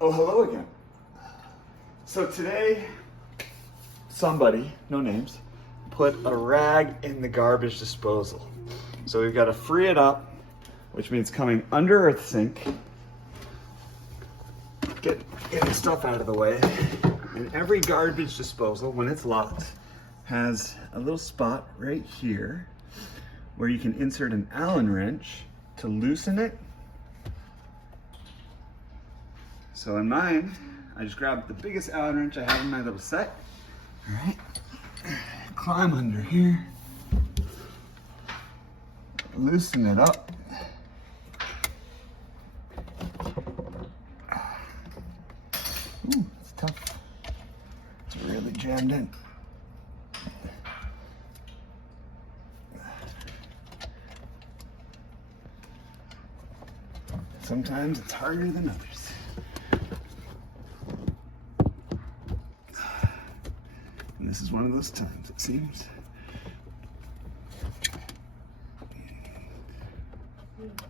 Oh, hello again. So today, somebody, no names, put a rag in the garbage disposal. So we've got to free it up, which means coming under earth sink, getting stuff out of the way. And every garbage disposal, when it's locked, has a little spot right here where you can insert an Allen wrench to loosen it. So in mine, I just grabbed the biggest Allen wrench I have in my little set. All right, climb under here, loosen it up. Ooh, it's tough. It's really jammed in. Sometimes it's harder than others. And this is one of those times, it seems.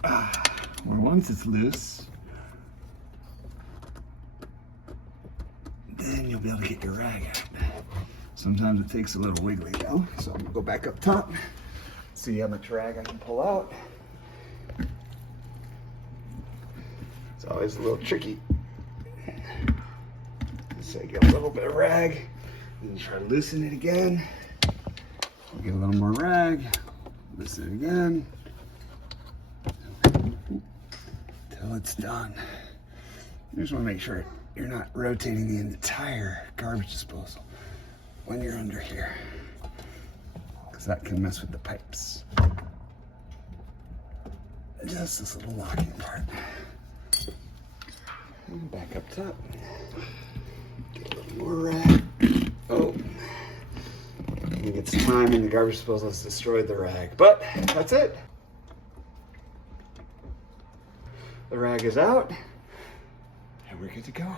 Where once it's loose, then you'll be able to get your rag out. Sometimes it takes a little wiggling though, so I'm gonna go back up top, see how much rag I can pull out. It's always a little tricky. So I get a little bit of rag, and try to loosen it again. Get a little more rag, loosen it again, till it's done. You just want to make sure you're not rotating the entire garbage disposal when you're under here, because that can mess with the pipes. Just this little locking part. And back up top. Get a little more rag. Oh, I think it's time, and the garbage disposal has destroyed the rag, but that's it. The rag is out, and we're good to go.